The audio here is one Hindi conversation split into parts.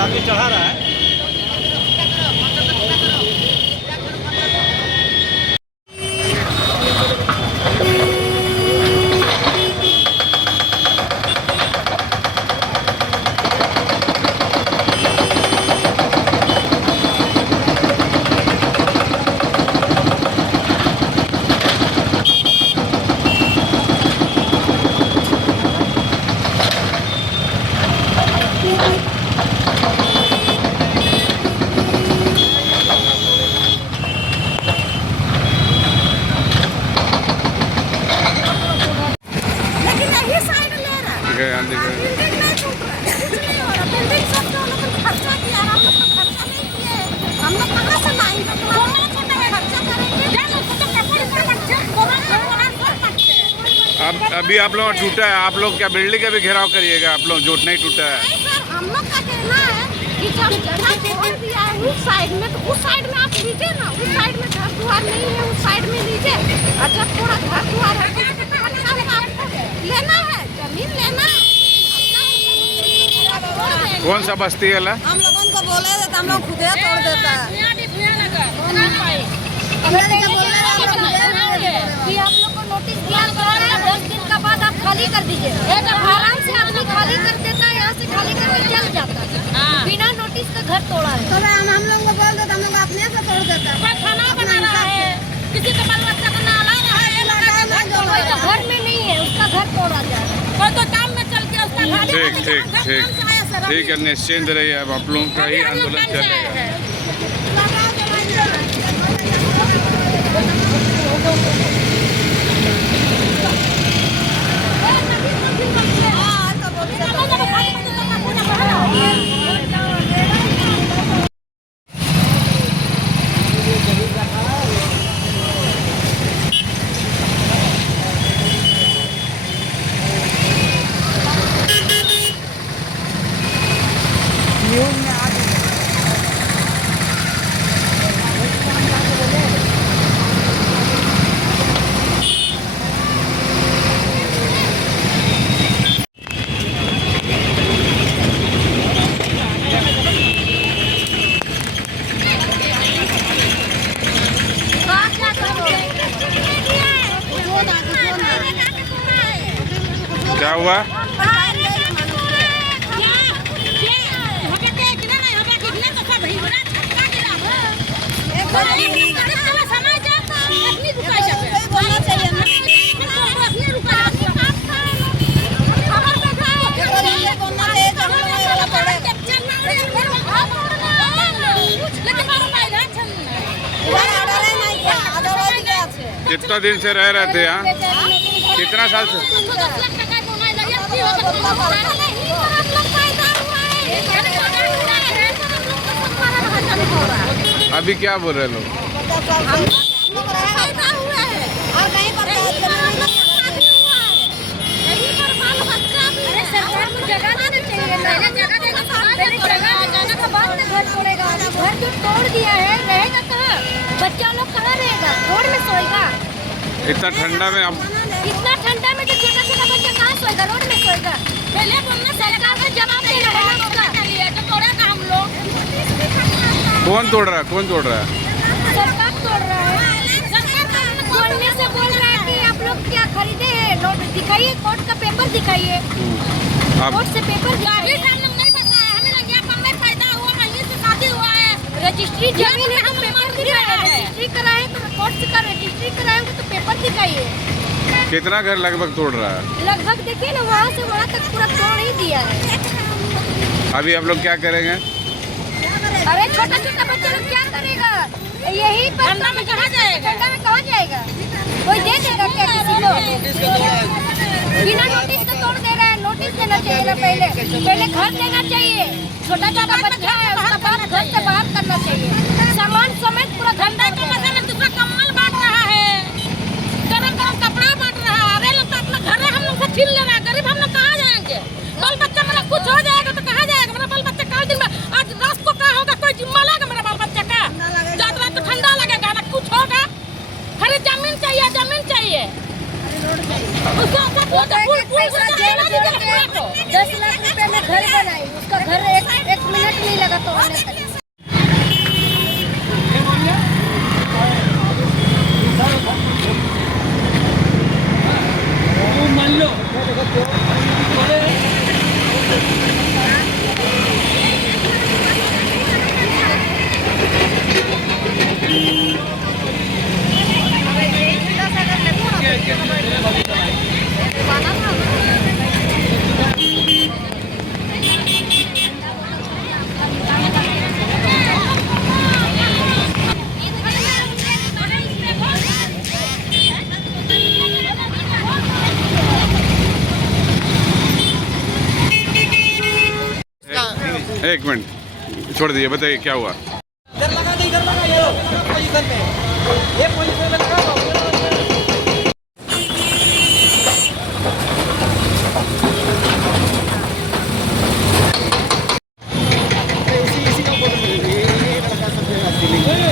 आदमी चढ़ा रहा है। अभी आप लोग टूटा है, आप लोग क्या बिल्डिंग का भी घेराव करिएगा? आप लोग जोट नहीं टूटा है? नहीं सर, हम लोग का कहना है कि जब जगह छोड़ दिया है उस साइड में, तो उस साइड में आप लीजिए ना। उस साइड में घर द्वार नहीं है, उस साइड में लीजिए। और जब थोड़ा घर द्वार है तो आपको लेना है, जमीन लेना है। कौन सा बस्ती है? हम लोगों को बोले थे, हम लोग खुद तोड़ देता है कि आप लोग को नोटिस दिया 10 दिन का बाद आप खाली कर दीजिए। आराम से आदमी खाली कर देता है, यहाँ से खाली करके चल जाता है बिना नोटिस का। घर तोड़ा है तो हम लोग को बोल देते, हम लोग अपने से तोड़ देता है। खाना बना रहा है, किसी का बाल बच्चा को नहला रहा है, कोई तो घर में नहीं है, उसका घर तोड़ा जा रहा है। कोई तो काम में चल के उसका ठीक है, निश्चिंत रहिए। अब आप लोगों का ही आंदोलन चलेगा। क्या हुआ? कितना दिन से रह रहे थे यहाँ? कितना साल से? अभी क्या बोल रहे लोग? घर जो तोड़ दिया है, रहेगा कहाँ? बच्चा लोग कहाँ रहेगा? रोड में सोएगा? इतना ठंडा में आप? इतना ठंडा में तो छोटा छोटा बच्चा कहाँ सोएगा? रोड में सोएगा। पहले बोलना सरकार को जवाब देना है उसका। तो तोड़ेगा हम लोग। कौन तोड़ रहा है? कौन तोड़ रहा है? सरकार तोड़ रहा है। बोलने से बोल रहा है कि आप लोग क्या खरीदे हैं? नोट दिखाइए, कोर्ट का पेपर दिखाइए। कोर्ट से पेपर दिखाइए। नहीं बताया हमें, लग गया हमें फायदा हुआ, महीने से शादी हुआ है, रजिस्ट्री जमीन है, हम पेपर दिखाए, रजिस्ट्री कराए तो कोर्ट से का रजिस्ट्री कराएंगे तो पेपर दिखाइए। कितना घर लगभग तोड़ रहा है? लगभग देखिए ना, वहाँ से वहाँ तक पूरा तोड़ ही दिया है। अभी आप लोग क्या करेंगे? अरे छोटा छोटा बच्चा लोग क्या करेगा? यही पर ठंडा में कहाँ जाएगा? ठंडा में कहाँ जाएगा? कोई दे देगा क्या किसी को? बिना नोटिस का तोड़ दे रहा है। नोटिस देना चाहिए ना, पहले घर देना चाहिए। छोटा छोटा बच्चा है, उसका बात घर से बाहर करना चाहिए। सामान समेत पूरा ठंडा का मजा में दूसरा कम्बल बांट रहा है, गरम गरम कपड़ा बांट रहा है। अरे लोग अपना घर है, हम लोग से छीन ले रहा है। गरीब हम लोग कहाँ जाएंगे? बाल बच्चा मेरा कुछ हो जाएगा तो कहाँ जाएगा? मेरा बाल बच्चा कल दिन में आज रात को क्या होगा? कोई जिम्मा लेगा मेरा बाल बच्चा का? ज्यादा तो ठंडा लगेगा ना, कुछ होगा। अरे जमीन चाहिए, जमीन चाहिए। 10 लाख रुपए में घर बनाई, उसका घर एक मिनट नहीं लगा तोड़ने तक। मान लो एक मिनट छोड़ दिए, बताइए क्या हुआ। इधर लगा दे, इधर लगा, ये पोजीशन में, ये पोजीशन में लगा दो। इसी का बोल रही है, ये लगा सकते हैं सीलिंग है ये।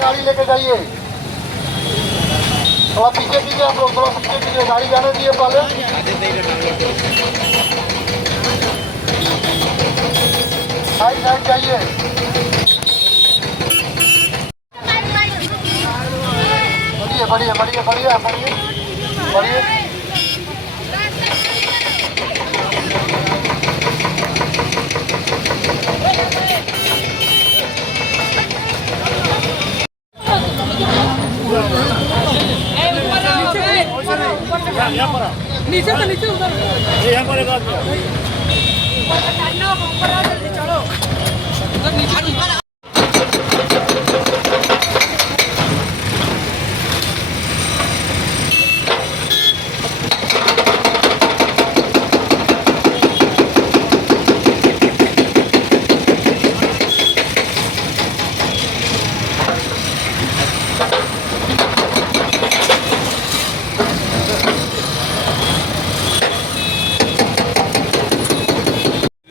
गाड़ी लेके जाइए, थोड़ा पीछे कीजिए आप लोग, थोड़ा पीछे कीजिए, गाड़ी जाने दिए पहले। साइड साइड जाइए। बढ़िए बढ़िए बढ़िए बढ़िए बढ़िए बढ़िए। नीचे से नीचे उधर यहाँ पर एक आदमी चलो नीचे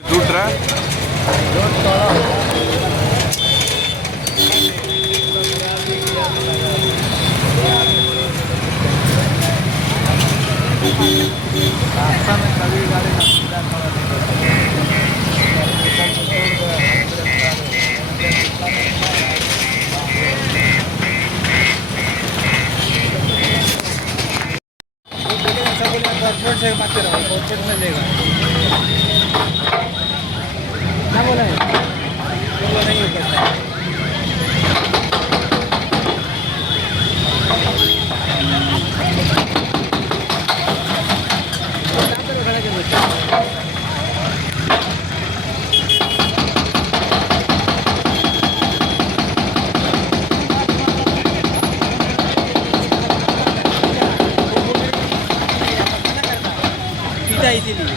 टूट रहा है। क्या बोला है? वो नहीं हो सकता। पीटा इसीलिए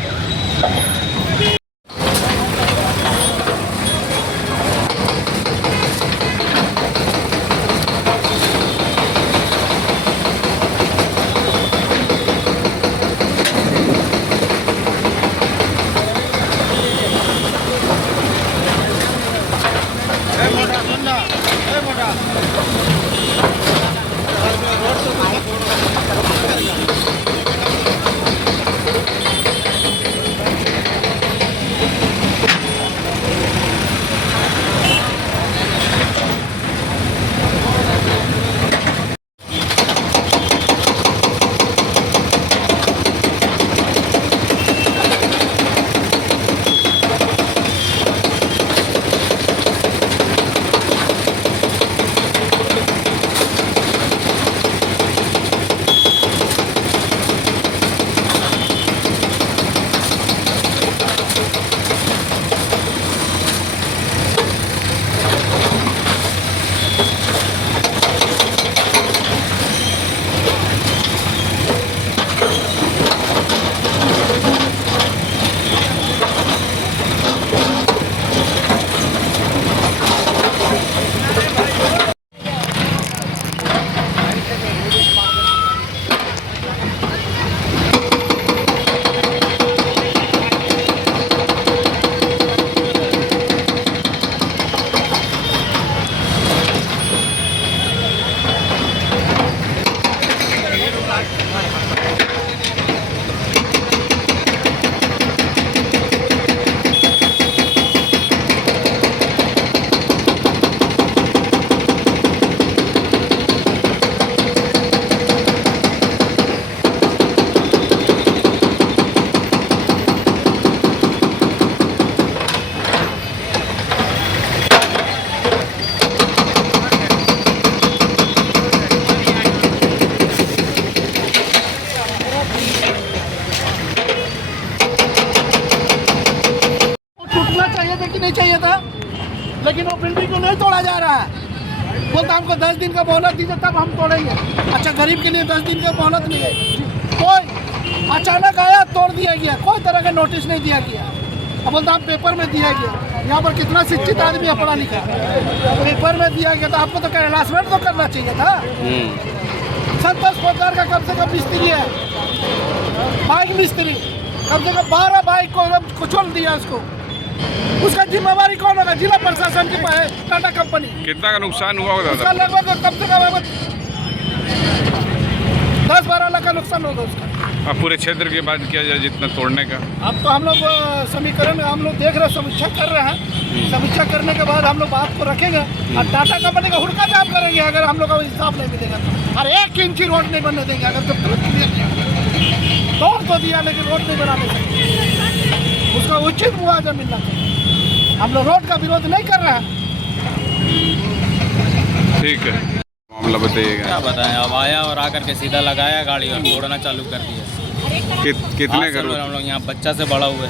चाहिए था, लेकिन वो बिल्डिंग को नहीं तोड़ा जा रहा है। बोलता हमको 10 दिन का मोहलत दीजिए तब हम तोड़ेंगे। अच्छा, गरीब के लिए 10 दिन का मोहलत नहीं है। कोई अचानक आया, तोड़ दिया गया, कोई तरह का नोटिस नहीं दिया गया। अब बोलता हम पेपर में दिया गया। यहाँ पर कितना शिक्षित आदमी है, पढ़ा लिखा, पेपर में दिया गया। तो आपको तो हरासमेंट तो करना चाहिए था। 10 प्रकार का कम से कम मिस्त्री है, बाइक मिस्त्री, कम से कम 12 बाइक को छोड़ दिया उसको। उसका जिम्मेवारी कौन होगा? जिला प्रशासन की है, टाटा कंपनी। कितना का नुकसान हुआ होगा? उसका लगभग कम से कम 10-12 लाख का नुकसान होगा उसका। अब पूरे क्षेत्र की बात किया जाए जितना तोड़ने का, अब तो हम लोग समीकरण हम लोग देख रहे हैं, समीक्षा कर रहे हैं। समीक्षा करने के बाद हम लोग बात को रखेंगे और टाटा कंपनी का हुड़का जाम करेंगे अगर हम लोग को इंसाफ नहीं मिलेगा तो। और 1 इंच रोड नहीं बनने देंगे अगर जब तक तोड़ तो दिया लेकिन रोड नहीं बनाने देंगे। उसका उचित मुआवजा मिलना चाहिए। हम लोग रोड का विरोध नहीं कर रहे हैं। ठीक है, मामला बताइएगा। क्या बताएं, अब आया और आकर के सीधा लगाया गाड़ी और तोड़ना चालू कर दिया। कितने घर? हम लोग यहाँ बच्चा से बड़ा हुए,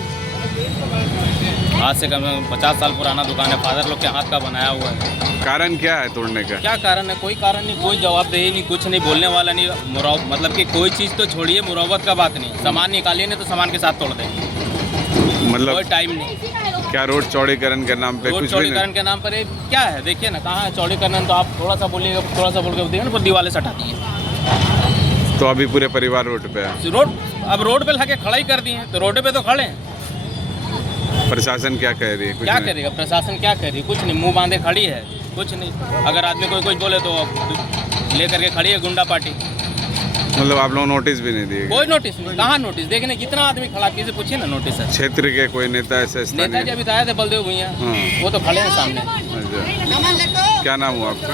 आज से कम से कम 50 साल पुराना दुकान है, फादर लोग के हाथ का बनाया हुआ है। कारण क्या है तोड़ने का? क्या कारण है? कोई कारण नहीं, कोई जवाबदेही नहीं, कुछ नहीं, बोलने वाला नहीं। मतलब कि कोई चीज़ तो छोड़िए, मुरव्वत का बात नहीं, सामान निकालिए नहीं तो सामान के साथ तोड़ देंगे। मतलब कोई टाइम नहीं। क्या रोड चौड़ीकरण के नाम पे? रोड कुछ भी नहीं। चौड़ीकरण के नाम पर क्या है? देखिए ना, कहाँ है चौड़ीकरण? तो आप थोड़ा सा बोलिएगा, थोड़ा सा बोल के देखिए ना, पर दीवारें सटा दिए। तो अभी पूरे परिवार रोड पे है। रोड अब रोड पे लाके खड़ा ही कर दिए, तो रोड पे तो खड़े हैं। प्रशासन क्या कह रही है? कुछ क्या नहीं। करेगा प्रशासन? क्या कह रही है? कुछ नहीं, मुंह बांधे खड़ी है, कुछ नहीं। अगर आदमी कोई कुछ बोले तो लेकर के खड़ी है गुंडा पार्टी। मतलब आप लोग नोटिस भी नहीं दिए? कोई नोटिस नहीं। कहाँ नोटिस? देखने कितना आदमी खड़ा, किसी पूछिए ना नोटिस है। क्षेत्र के कोई नेता ऐसे नेता जी अभी तो आए थे, बलदेव भैया, वो तो खड़े हैं सामने। अच्छा, क्या नाम हुआ आपका?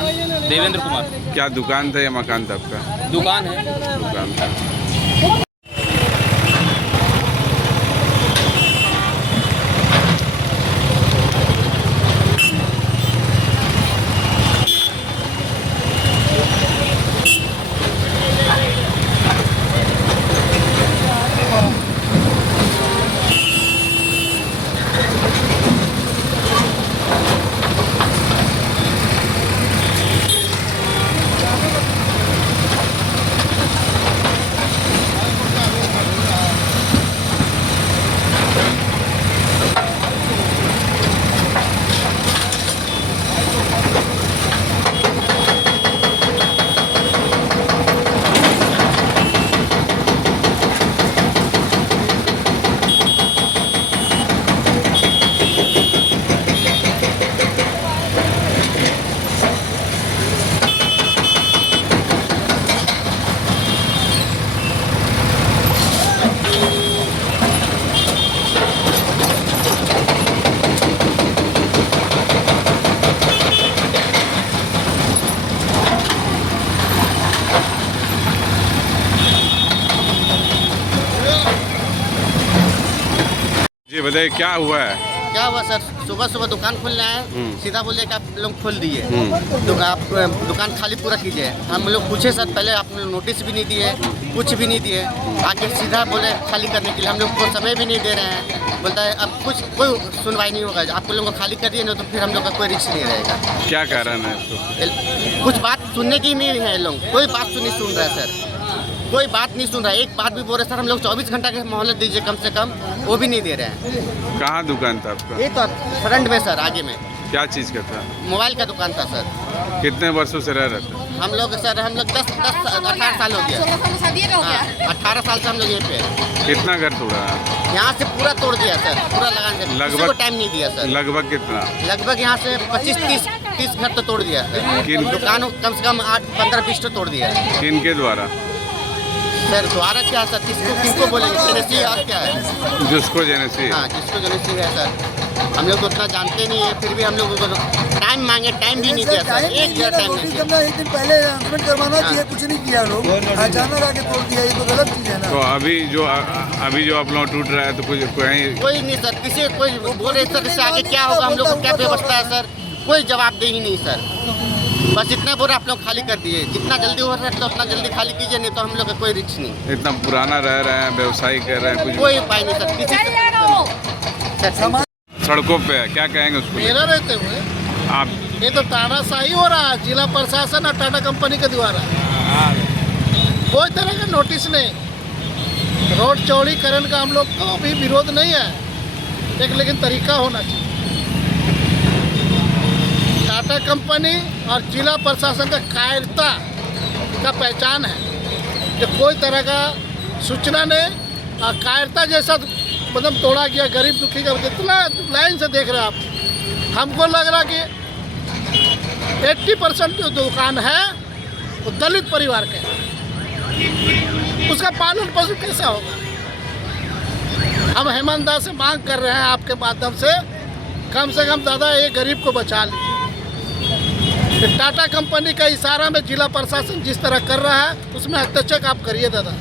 देवेंद्र कुमार। क्या दुकान था या मकान था आपका? दुकान है। दुकान था। जी बताइए क्या हुआ है? क्या हुआ सर? सुबह सुबह दुकान खोलना है, सीधा बोले कि आप लोग खोल दिए, दुकान खाली पूरा कीजिए। हम लोग पूछे सर, पहले आप लोग नोटिस भी नहीं दिए, कुछ भी नहीं दिए, आके सीधा बोले खाली करने के लिए। हम लोग को समय भी नहीं दे रहे हैं। बोलता है अब कोई सुनवाई नहीं होगा, आप लोगों को खाली कर दिए ना तो फिर हम लोग का कोई रिस्क नहीं रहेगा। क्या कारण है इसको? कुछ बात सुनने की नहीं है, लोग कोई बात नहीं सुन रहा है सर, कोई बात नहीं सुन रहा है। एक बात भी बोल रहे सर, हम लोग 24 घंटा के मोहलत दीजिए कम से कम, वो भी नहीं दे रहे हैं। कहाँ दुकान था आपका? ये तो फ्रंट में सर, आगे में। क्या चीज़ का था? मोबाइल का दुकान था सर। कितने वर्षों से रह रहे थे? हम लोग 18 साल हो गया। हाँ, 18 साल से हम लोग यहीं पे हैं। कितना घर तोड़ा है? यहाँ से पूरा तोड़ दिया सर, पूरा लगाने से किसी को टाइम नहीं दिया सर। लगभग कितना? लगभग यहाँ से 25-30 घर तो तोड़ दिया सर। किन? दुकानों कम से कम 8-15-20 तो तोड़ दिया है। किनके द्वारा? सर द्वारा क्या सर, किसको बोलेंगे? जेनेसी और क्या है? जिसको जेनेसी? हाँ, जिसको जेनेसी है सर। हम लोग तो उतना जानते नहीं है, फिर भी हम लोग टाइम मांगे, टाइम भी नहीं दिया सर। एक जगह टाइम नहीं दिया। एक दिन पहले अनाउंसमेंट करवाना चाहिए, कुछ नहीं किया लोग, अचानक आके तोड़ दिया, ये तो गलत चीज़ है ना। तो अभी जो आप लोग टूट रहा है तो कुछ कोई नहीं सर, किसी कोई बोल रहे सर इससे आगे क्या होगा, हम लोग को क्या व्यवस्था है सर, कोई जवाब दे ही नहीं सर। बस इतना बोरा आप लोग खाली कर दिए, जितना जल्दी हो रहा है तो उतना जल्दी खाली कीजिए, नहीं तो हम लोग का कोई रिस्क नहीं। इतना पुराना रह रहे हैं, व्यवसाय कर रहे हैं, कुछ कोई उपाय नहीं सर, किसी से सड़कों पे है, क्या कहेंगे उसको? मेरा रहते हुए आप ये तो तानाशाही हो रहा है जिला प्रशासन और टाटा कंपनी के द्वारा। कोई तरह का नोटिस नहीं। रोड चौड़ीकरण का हम लोग को भी विरोध नहीं है, लेकिन तरीका होना चाहिए। टाटा कंपनी और जिला प्रशासन का कायरता का पहचान है कि कोई तरह का सूचना नहीं और कायरता जैसा मतलब तोड़ा गया गरीब दुखी का। जितना लाइन से देख रहे हैं आप, हमको लग रहा कि 80% जो दुकान है वो दलित परिवार के है। उसका पालन पोषण कैसा होगा? हम हेमंत दास से मांग कर रहे हैं आपके माध्यम से कम दादा ये गरीब को बचा लीजिए। टाटा कंपनी का इशारा में जिला प्रशासन जिस तरह कर रहा है उसमें हस्तक्षेप आप करिए दादा।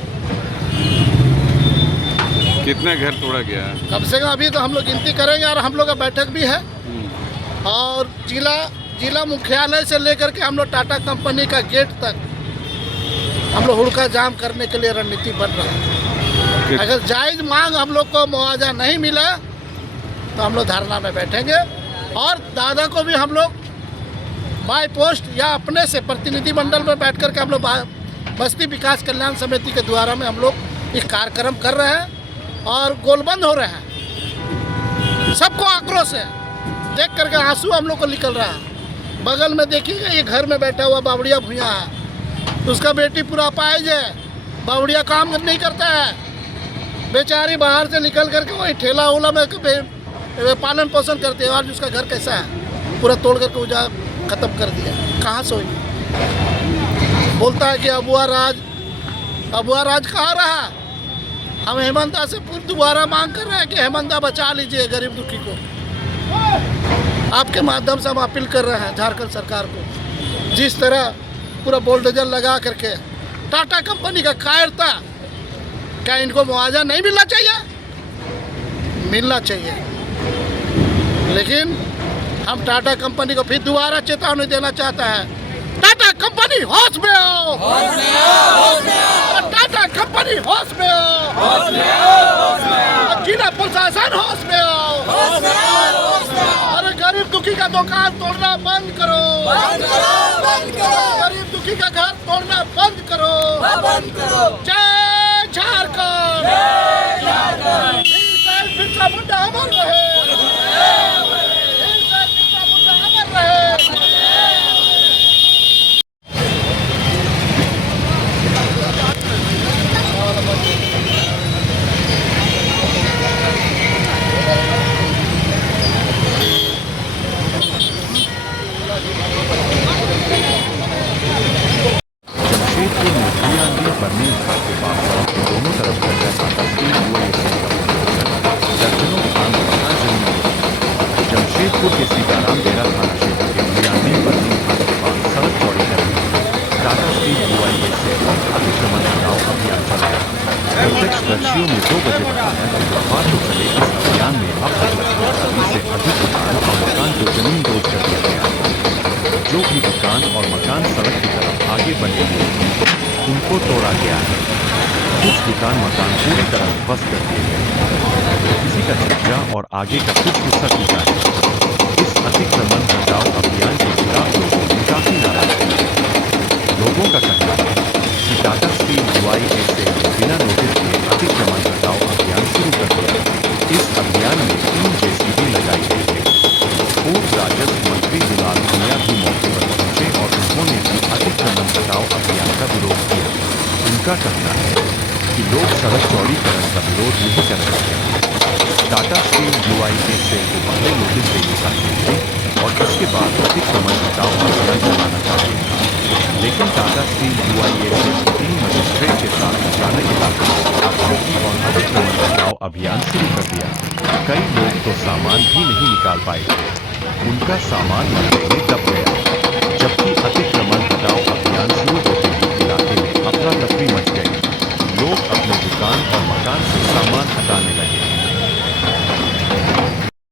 कितने घर तोड़ा गया है? कम से कम अभी तो हम लोग गिनती करेंगे और हम लोग का बैठक भी है और जिला मुख्यालय से लेकर के हम लोग टाटा कंपनी का गेट तक हम लोग हुड़का जाम करने के लिए रणनीति बन रहा है। अगर जायज मांग हम लोग को मुआवजा नहीं मिला तो हम लोग धरना में बैठेंगे और दादा को भी हम लोग बाय पोस्ट या अपने से प्रतिनिधि मंडल में बैठ करके हम लोग बस्ती विकास कल्याण समिति के द्वारा में हम लोग इस कार्यक्रम कर रहे हैं और गोलबंद हो रहे हैं। सबको आक्रोश है, देख करके आंसू हम लोग को निकल रहा है। बगल में देखिएगा ये घर में बैठा हुआ बावड़िया भूया है, उसका बेटी पूरा अपाहिज है, बावड़िया काम नहीं करता है, बेचारी बाहर से निकल करके वही ठेला उला में पालन पोषण करते हैं और उसका घर कैसा है पूरा तोड़ करके उजा खत्म कर दिया। कहाँ से हुई? बोलता है कि अबुआ राज कहाँ रहा? हम हेमंता से दोबारा मांग कर रहे हैं कि हेमंता बचा लीजिए गरीब दुखी को। आपके माध्यम से हम अपील कर रहे हैं झारखंड सरकार को, जिस तरह पूरा बोल्डोजर लगा करके टाटा कंपनी का कायरता, क्या इनको मुआवजा नहीं मिलना चाहिए? मिलना चाहिए। लेकिन हम टाटा कंपनी को फिर दोबारा चेतावनी देना चाहता है, टाटा कंपनी होश में आओ, टाटा कंपनी होश में आओ, जिला प्रशासन होश में आओ, अरे गरीब दुखी का दुकान तोड़ना बंद करो, गरीब दुखी का घर तोड़ना बंद करो। जय झारखंड, बिरसा मुंडा अमर रहे। जमशेदपुर के सीताराम डेरा थाना क्षेत्र के मियानी बर्नी घाट के पास सड़क चौड़ीकरण में टाटा स्टील यूआईए से अतिक्रमण हटाओ अभियान चलाया। प्रत्यक्षदर्शियों ने 2 बजे बताया कि बुधवार को चले इस अभियान में अब तक लगभग 70 से अधिक दुकान और मकान को जमीन दोज कर दिया गया। जो भी दुकान और मकान सड़क की तरफ आगे बने हुए थे उनको तोड़ा गया है। कुछ दुकान मकान पूरी तरह ध्वस्त कर दिए गए, किसी का छज्जा और आगे का कुछ हिस्सा टूटा है। इस अतिक्रमण हटाओ अभियान के खिलाफ लोगों ने काफी नाराजगी है। लोगों का कहना है कि टाटा स्टील यूआईए से बिना नोटिस के अतिक्रमण हटाओ अभियान शुरू कर दिया। इस अभियान में 3 जेसीबी लगाई गई है। पूर्व राजस्व मंत्री दुलाल भुइयां भी मौके पर पहुंचे और उन्होंने भी अतिक्रमण हटाओ अभियान का विरोध किया। उनका कहना है कि लोग सड़क चौड़ीकरण का विरोध नहीं कर रहे हैं। टाटा स्टील यूआईए सेल को पहले नोटिस देनी चाहिए थी और इसके बाद अतिक्रमण हटाओ अभियान चलाना चाहिए था। लेकिन टाटा स्टील यूआईए सेल 3 मजिस्ट्रेट के साथ अचानक इलाके में आतंकी और अतिक्रमण हटाओ अभियान शुरू कर दिया। कई लोग तो सामान भी नहीं निकाल पाए थे, उनका सामान मंडी में दब गया। जबकि अतिक्रमण हटाओ अभियान शुरू होते ही इलाके में अफरा तफरी मच गई। लोग अपने दुकान और मकान से सामान हटाने लगे।